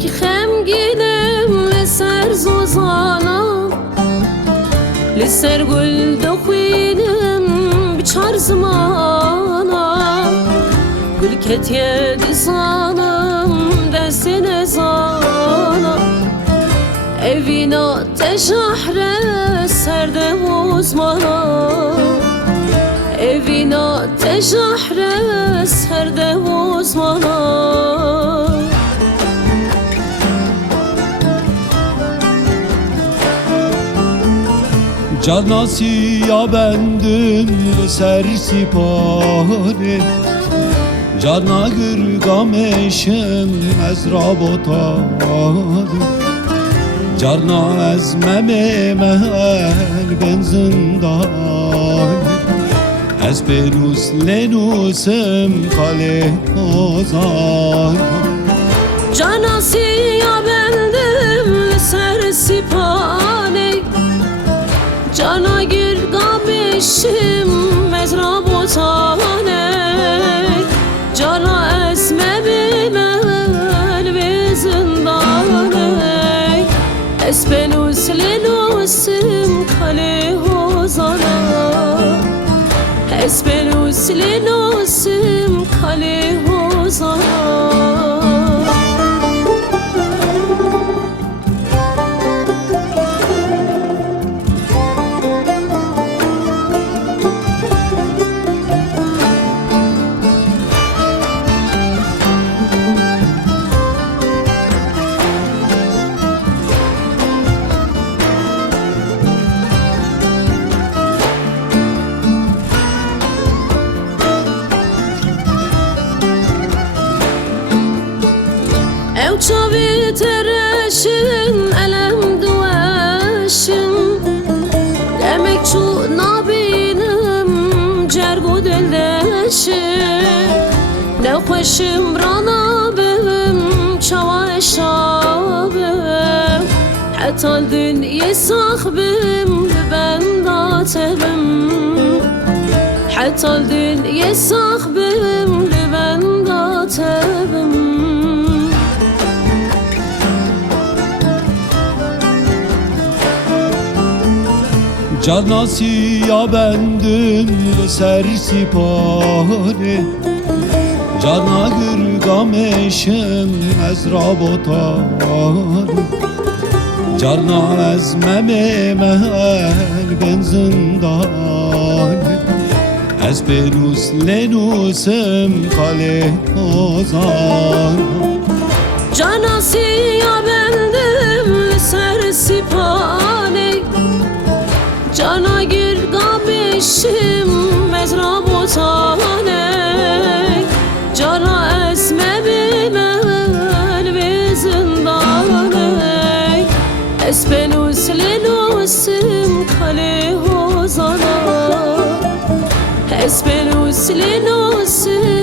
ki خمگینم لسر زوزانم لسر گل دخوینم بچار زمانم گل کتیه دزانم دستین زانم evina teşahre serde uzmana evina teşahre serde uzmana Canasiya bendim ser sipane Cana gırgameşem ezrabotanım Carna ezmeme mehel ben zindan Ez benus lenusem kale ozan Canasiya bendim ser sipane Cana girgameşim mezrabotane Cana ezmeme mehel ve zindane اسپنوس لنوسم کاله هوزانا اسپنوس لنوسم کاله هوزانا Çavi tereşin elem duaşin Demek çu nabinim cergu dildeşin Ne hoşim ranabim çava eşabim Hatta din yesahbim ben datebim Hatta din yesahbim ben datebim Canasiya bendim ser sipane Cana gırgameşem ezrabotanım Carna ezmeme mehel ben zindan Ez benus lenusem kale ozan Canasiya bendim ser sipane Cana girgameşim mezrabotane Cana esmebim el ve zindane Espenus lenusim kale hozana Espenus lenusim